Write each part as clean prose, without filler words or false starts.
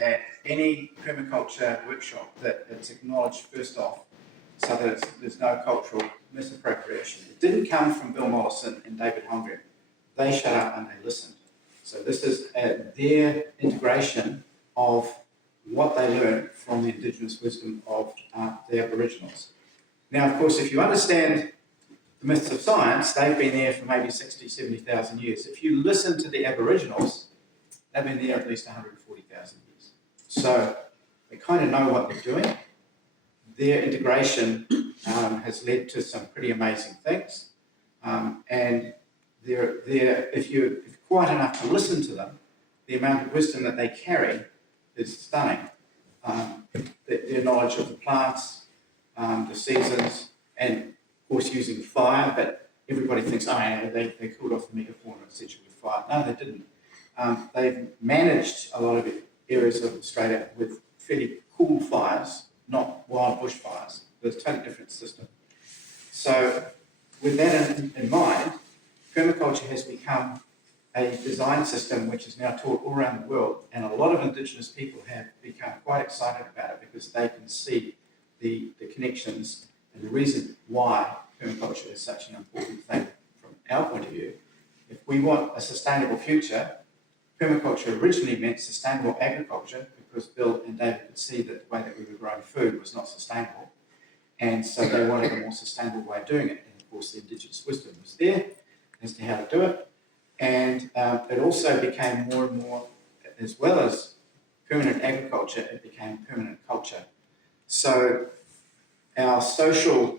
at any permaculture workshop that it's acknowledged first off, so that there's no cultural misappropriation. It didn't come from Bill Mollison and David Holmgren. They shut up and they listened. So this is their integration of what they learned from the indigenous wisdom of the Aboriginals. Now, of course, if you understand the myths of science, they've been there for maybe 60, 70,000 years. If you listen to the Aboriginals, they've been there at least 140,000 years. So they kind of know what they're doing. Their integration has led to some pretty amazing things. And if you're quiet enough to listen to them, the amount of wisdom that they carry is stunning. Their knowledge of the plants, the seasons, and of course using fire, but everybody thinks, oh yeah, they killed off the megafauna essentially with fire. No, they didn't. They've managed a lot of areas of Australia with fairly cool fires, not wild bushfires. There's a totally different system. So with that in mind, permaculture has become a design system which is now taught all around the world, and a lot of Indigenous people have become quite excited about it because they can see the connections and the reason why permaculture is such an important thing from our point of view. If we want a sustainable future, permaculture originally meant sustainable agriculture because Bill and David could see that the way that we were growing food was not sustainable, and so they wanted a more sustainable way of doing it. And of course, the Indigenous wisdom was there as to how to do it. And it also became more and more, as well as permanent agriculture, it became permanent culture. So our social,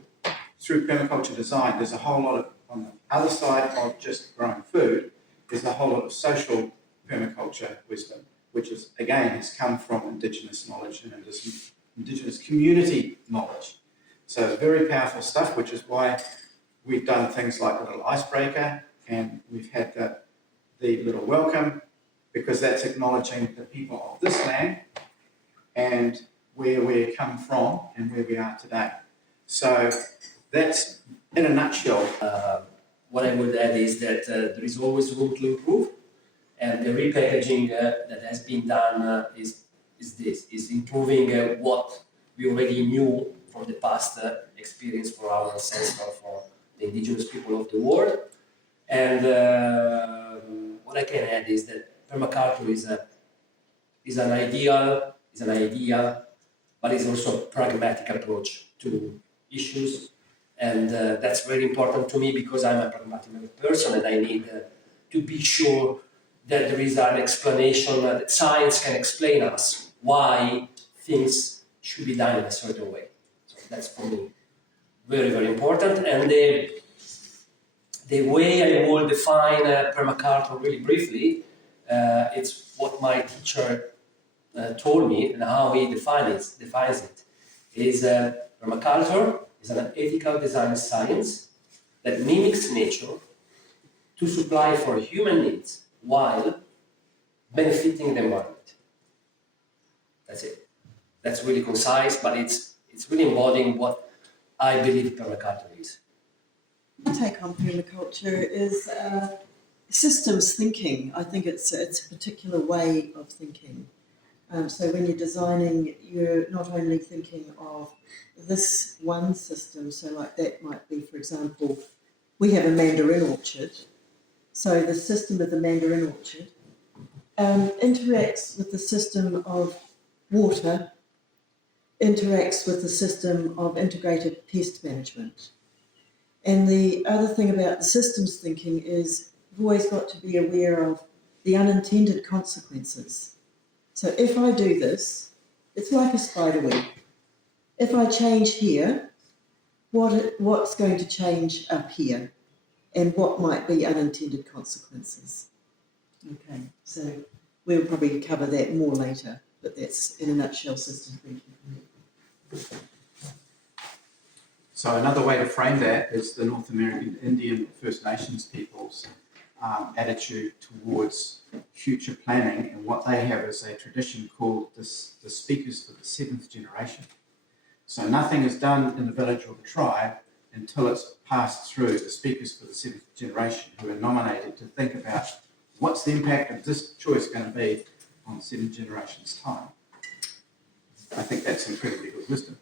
through permaculture design, there's a whole lot of, on the other side of just growing food, there's a whole lot of social permaculture wisdom, which is, again, has come from Indigenous knowledge and Indigenous community knowledge. So it's very powerful stuff, which is why we've done things like a little icebreaker, and we've had the little welcome, because that's acknowledging the people of this land and where we come from and where we are today. So that's, in a nutshell. What I would add is that there is always room to improve, and the repackaging that has been done is improving what we already knew from the past experience for our ancestors, for the indigenous people of the world. And what I can add is that permaculture is an idea, but it's also a pragmatic approach to issues, and that's very important to me because I'm a pragmatic person, and I need to be sure that there is an explanation, that science can explain us why things should be done in a certain way. So that's for me very, very important. And the way I will define permaculture really briefly, it's what my teacher told me and how he defines it, is permaculture is an ethical design science that mimics nature to supply for human needs while benefiting the environment. That's it. That's really concise, but it's really embodying what I believe permaculture is. My take on permaculture is systems thinking. I think it's a particular way of thinking. So when you're designing, you're not only thinking of this one system, so like that might be, for example, we have a mandarin orchard. So the system of the mandarin orchard interacts with the system of water, interacts with the system of integrated pest management. And the other thing about the systems thinking is you've always got to be aware of the unintended consequences. So if I do this, it's like a spider web. If I change here, what's going to change up here? And what might be unintended consequences? Okay, so we'll probably cover that more later, but that's in a nutshell system thinking. So another way to frame that is the North American Indian First Nations peoples' attitude towards future planning, and what they have is a tradition called the speakers for the seventh generation. So nothing is done in the village or the tribe until it's passed through the speakers for the seventh generation, who are nominated to think about what's the impact of this choice going to be on 7 generations' time. I think that's incredibly good wisdom.